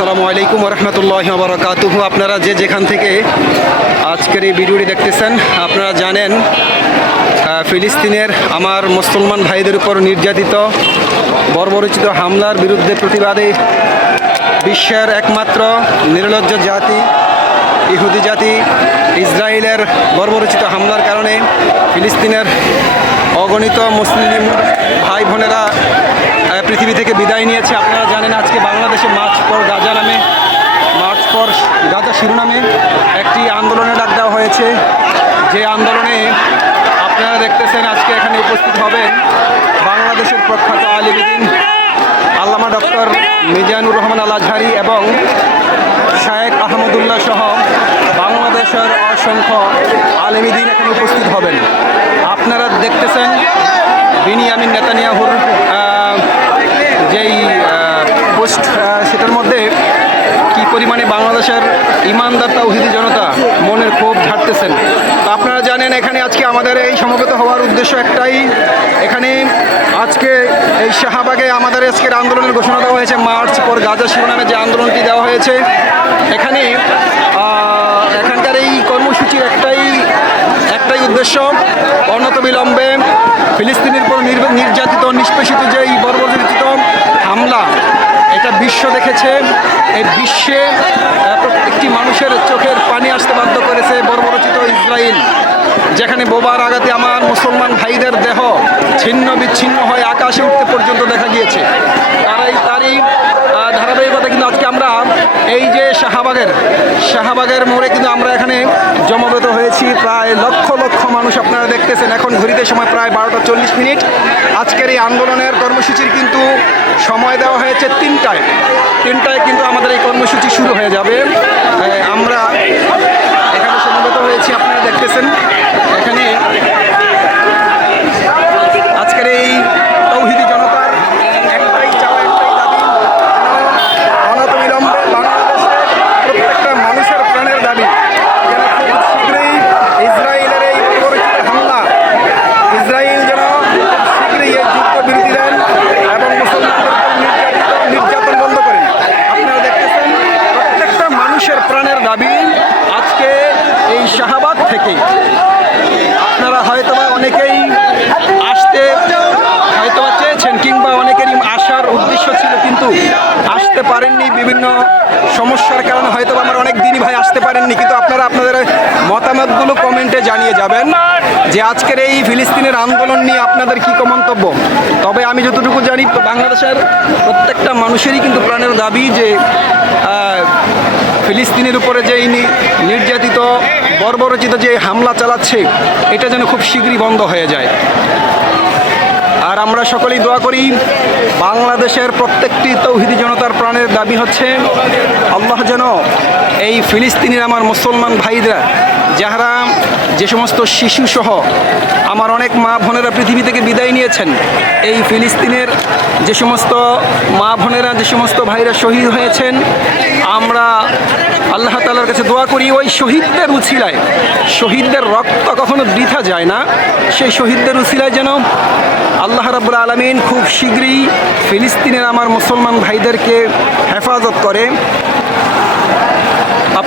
আসসালামু আলাইকুম রহমতুল্লাহ বরকাতুহু আপনারা যে যেখান থেকে আজকের এই ভিডিওটি দেখতেছেন, আপনারা জানেন ফিলিস্তিনের আমার মুসলমান ভাইদের উপর নির্যাতিত, বর্বরচিত হামলার বিরুদ্ধে প্রতিবাদে বিশ্বের একমাত্র নির্লজ্জ জাতি, ইহুদি জাতি, ইসরায়েলের বর্বরচিত হামলার কারণে ফিলিস্তিনের অগণিত মুসলিম ভাই বোনেরা পৃথিবী থেকে বিদায় নিয়েছে। আপনারা জানেন আজকে বাংলাদেশে মার্চ পর গাজা নামে মার্চ পর গাজা শিরোনামে একটি আন্দোলনে ডাক দেওয়া হয়েছে। যে আন্দোলনে আপনারা দেখতেছেন আজকে এখানে উপস্থিত হবেন বাংলাদেশের প্রখ্যাত আলিবিদিন আল্লামা ডক্টর মিজানুর রহমান আল এবং শায়েক আহমদুল্লাহ সহ বাংলাদেশের অসংখ্য আলেমিদিন এখানে উপস্থিত হবেন। আপনারা দেখতেছেন বিনিয়ামিন নেতানিয়াহুর যেই পোস্ট পরিমাণে বাংলাদেশের ইমানদার তাওহিদি জনতা মনের ক্ষোভ ঝাড়তেছেন। তো আপনারা জানেন, এখানে আজকে আমাদের এই সমবেত হওয়ার উদ্দেশ্য একটাই। এখানে আজকে এই শাহবাগে আমাদের আজকের আন্দোলনের ঘোষণা দেওয়া হয়েছে, মার্চ পর গাজা শিরোনামে যে আন্দোলনটি দেওয়া হয়েছে। এখানে এখানকার এই কর্মসূচির একটাই একটাই উদ্দেশ্য অন্যত বিলম্বে ফিলিস্তিনের উপর নির্যাতিত, নিষ্পেষিত যে এই বর্বরিত হামলা এটা বিশ্ব দেখেছে। এই বিশ্বে প্রত্যেকটি মানুষের চোখের পানি আসতে বাধ্য করেছে বর্বরচিত ইসরায়েল যেখানে বোবার আঘাতে আমার মুসলমান ভাইদের দেহ ছিন্ন বিচ্ছিন্ন হয়ে আকাশে উঠতে পর্যন্ত দেখা গিয়েছে। তারাই তারই ধারাবাহিকতা কিন্তু আজকে আমরা এই যে শাহবাগের শাহবাগের মোড়ে কিন্তু আমরা এখানে জমাবেত হয়েছি। প্রায় লক্ষ লক্ষ মানুষ আপনারা দেখতেছেন। এখন ঘুরিতে সময় প্রায় বারোটা চল্লিশ মিনিট। আজকের এই আন্দোলনের কর্মসূচির কিন্তু সময় দেওয়া হয়েছে তিনটায়। তিনটায় কিন্তু আমাদের এই কর্মসূচি শুরু হয়ে যাবে আহ, আমরা এখানে সমবেত হয়েছি আপনারা দেখতেছেন এখানে আজকের এই তৌহিদি জনতার একটাই চাওয়া একটাই দাবি অনতবিলম্বে বাংলাদেশের প্রত্যেকটা মানুষের প্রাণের দাবি যেন খুব শীঘ্রই ইসরায়েলের এই পরিচিত হামলা ইসরায়েল যেন খুব শীঘ্রই এই যুদ্ধ বিরতি দেন এবং মুসলমানদের উপর নির্যাতিত নির্যাতন বন্ধ করেন আপনারা দেখতেছেন প্রত্যেকটা মানুষের প্রাণের দাবি আজকে এই শাহবাগ থেকে। আপনারা হয়তোবা অনেকেই আসতে হয়তোবা চেয়েছেন কিংবা অনেকেরই আসার উদ্দেশ্য ছিল, কিন্তু আসতে পারেননি। বিভিন্ন সমস্যার কারণে হয়তো আমার অনেক দিনই ভাই আসতে পারেননি, কিন্তু আপনারা আপনাদের মতামতগুলো কমেন্টে জানিয়ে যাবেন যে আজকের এই ফিলিস্তিনের আন্দোলন নিয়ে আপনাদের কী মন্তব্য? তবে আমি যতটুকু জানি, বাংলাদেশের প্রত্যেকটা মানুষেরই কিন্তু প্রাণের দাবি যে ফিলিস্তিনের উপরে যে এই নির্যাতিত, বর্বরচিত যে হামলা চালাচ্ছে, এটা যেন খুব শীঘ্রই বন্ধ হয়ে যায়। আর আমরা সকলেই দোয়া করি, বাংলাদেশের প্রত্যেকটি তৌহিদি জনতার প্রাণের দাবি হচ্ছে, আল্লাহ যেন এই ফিলিস্তিনির আমার মুসলমান ভাইরা যাহারা যে সমস্ত শিশুসহ আমার অনেক মা বোনেরা পৃথিবী থেকে বিদায় নিয়েছেন, এই ফিলিস্তিনের যে সমস্ত মা বোনেরা, যে সমস্ত ভাইরা শহীদ হয়েছেন, আমরা আল্লাহ তালার কাছে দোয়া করি, ওই শহীদদের উছিলায়, শহীদদের রক্ত কখনো বৃথা যায় না, সেই শহীদদের উছিলায় যেন আল্লাহ রাবুল আলমিন খুব শীঘ্রই ফিলিস্তিনের আমার মুসলমান ভাইদেরকে হেফাজত করে।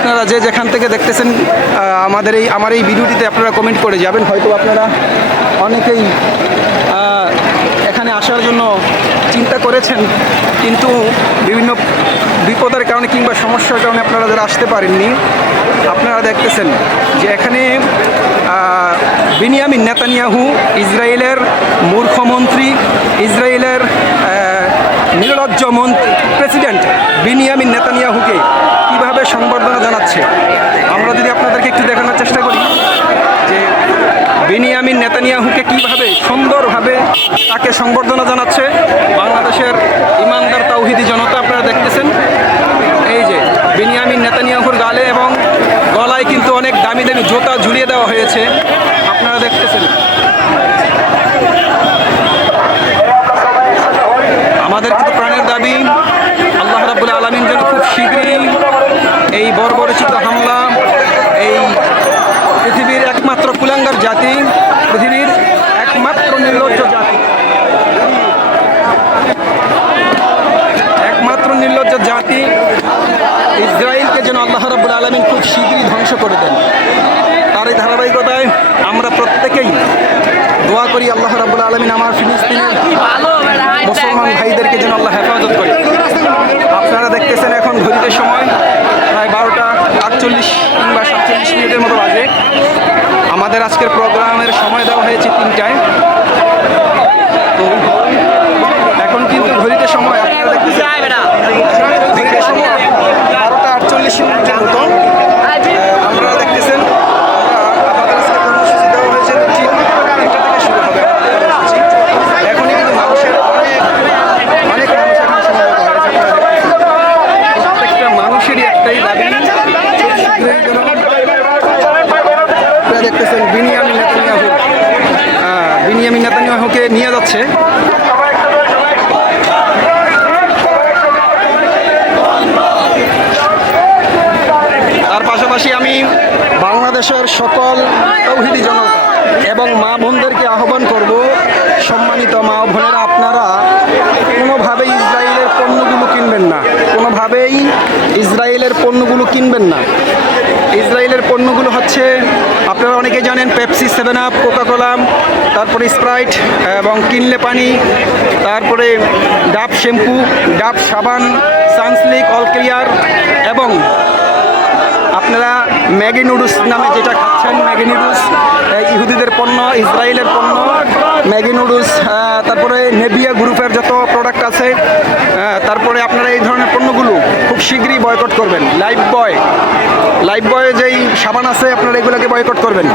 আপনারা যে যেখান থেকে দেখতেছেন আমাদের এই আমার এই ভিডিওটিতে আপনারা কমেন্ট করে যাবেন। হয়তো আপনারা অনেকেই এখানে আসার জন্য চিন্তা করেছেন, কিন্তু বিভিন্ন বিপদের কারণে কিংবা সমস্যার কারণে আপনারা যারা আসতে পারেননি, আপনারা দেখতেছেন যে এখানে বিনিয়ামিন নেতানিয়াহু, ইসরায়েলের মূর্খমন্ত্রী, ইসরায়েলের নির্লজ্জ মন্ত্রী প্রেসিডেন্ট বিনিয়ামিন নেতানিয়াহুকে কীভাবে সংবর্ধনা জানাচ্ছে? আমরা যদি আপনাদেরকে একটু দেখানোর চেষ্টা করি, যে বিনিয়ামিন নেতানিয়াহুকে কীভাবে সুন্দরভাবে তাকে সংবর্ধনা জানাচ্ছে, বাংলাদেশের ইমানদার তাওহিদি জনতা, আপনারা দেখতেছেন। এই যে বিনিয়ামিন নেতানিয়াহুর গালে এবং গলায় কিন্তু অনেক দামি দামি জোতা ঝুলিয়ে দেওয়া হয়েছে। আপনারা দেখতেছেন। আমাদের কিন্তু প্রাণের দাবি, আল্লাহ রাবুল আলমিন যেন খুব শীঘ্রই এই বর্বরচিত হামলা, এই পৃথিবীর একমাত্র কুলাঙ্গার জাতি, পৃথিবীর একমাত্র নির্লজ্জ জাতি। একমাত্র নির্লজ্জ জাতি ইসরায়েলকে যেন আল্লাহ রাবুল আলমিন খুব শীঘ্রই ধ্বংস করে দেন। তার এই ধারাবাহিকতায় আমরা প্রত্যেকেই দোয়া করি, আল্লাহ রাবুল আলমিন আমার ফিলিস্তিনের মুসলমান ভাইদেরকে যেন আল্লাহ হেফাজত করে। আপনারা দেখতেছেন এখন ঘড়িতে সময় প্রায় বারোটা আটচল্লিশ কিংবা সাতচল্লিশ মিনিটের মতো বাজে। আমাদের আজকের প্রোগ্রামের সময় দেওয়া হয়েছে তিনটায়। তো এখন কিন্তু ঘড়িতে সময়, আপনারা দেখতেছেন। বারোটা আটচল্লিশ মিনিটের মতো আহ, আপনারা দেখতেছেন আমরা আমাদের আজকে কর্মসূচি দেওয়া হয়েছে ঠিক তিনটা থেকে শুরু হবে আমাদের কর্মসূচি এখনই কিন্তু মানুষের অনেক অনেক মানুষ এখন সমবেত হয়েছে আপনারা দেখতেছেন। প্রত্যেকটা মানুষেরই একটাই দাবি খুব শীঘ্রই যেন আপনারা দেখতেছেন বিনিয়ামিন নেতানিয়াহু আহ, বিনিয়ামিন নেতানিয়াহুকে নিয়ে যাচ্ছে তার পাশাপাশি আমি বাংলাদেশের সকল তৌহিদি জনতা এবং মা বোনদেরকে আহ্বান করব, সম্মানিত মা বোনেরা, আপনারা কোনোভাবেই ইসরায়েলের পণ্যগুলো কিনবেন না। কোনোভাবেই ইসরায়েলের পণ্যগুলো কিনবেন না। ইসরায়েলের পণ্যগুলো হচ্ছে আপনারা অনেকে জানেন Pepsi seven up, coca cola, তারপরে স্প্রাইট এবং কিনলে পানি, তারপরে ডাব শ্যাম্পু, ডাব সাবান, সানসলিক, অল ক্লিয়ার এবং আপনারা ম্যাগি নুডলস নামে যেটা খাচ্ছেন, ম্যাগি নুডলস ইহুদিদের পণ্য, ইসরায়েলের পণ্য, ম্যাগি নুডলস তারপরে নেভিয়া গ্রুপের যত প্রোডাক্ট আছে তারপরে ধরনের পণ্যগুলো খুব শীঘ্রই বয়কট করবেন। লাইফ বয় লাইফ বয়ে যেই সাবান আছে, আপনারা এগুলোকে বয়কট করবেন।